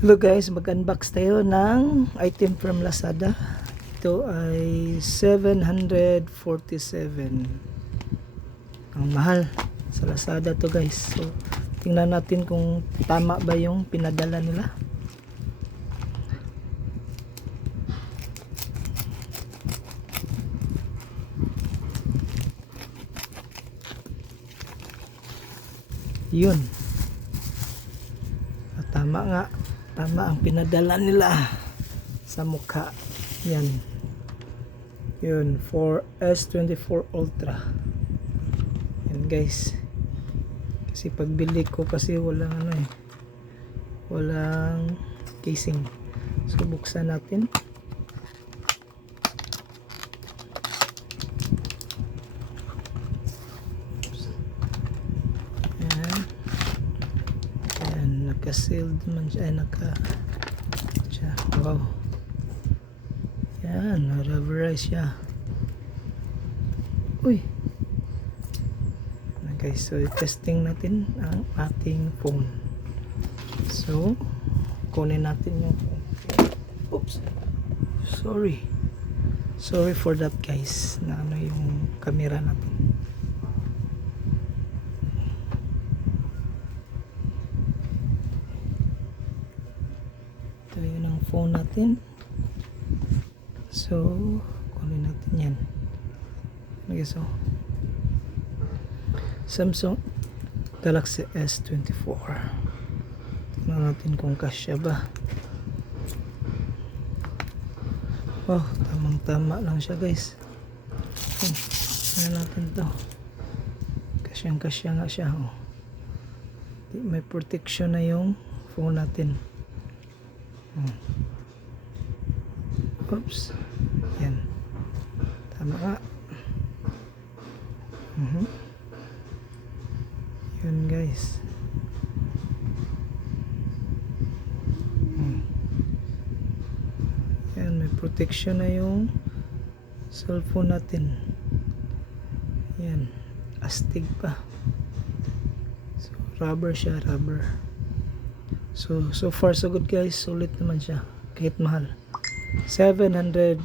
Hello guys, mag-unbox tayo ng item from Lazada. Ito ay 747. Ang mahal sa Lazada to guys. So, tingnan natin kung tama ba yung pinadala nila. Yun. Tama nga. Tama ang pinadala nila sa mukha. Yan. Yun. For S24 Ultra. Yan guys. Kasi pagbili ko kasi walang walang casing. So buksan natin. Naka-sealed man siya, wow, yan, na-rubberized siya. Uy, guys, so testing natin ang ating phone. So kunin natin yung phone. Oops, sorry for that guys, na yung camera natin. Ito yun ang phone natin. So kunin natin yan. Okay, so Samsung Galaxy S24. Tingnan natin kung kasya ba. Oh, tamang tama lang siya guys. Tingnan natin to. Kasyang kasya nga siya. Oh. May protection na yung phone natin. Oops. Yan. Tama nga. Yun guys. Yan. May protection na yung cellphone natin. Yan. Astig pa. So, rubber siya. Rubber. So far so good guys. Sulit naman siya. Kahit mahal. 747.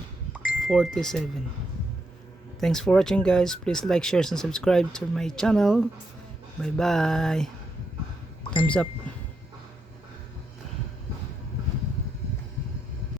Thanks for watching guys. Please like, share, and subscribe to my channel. Bye bye. Thumbs up.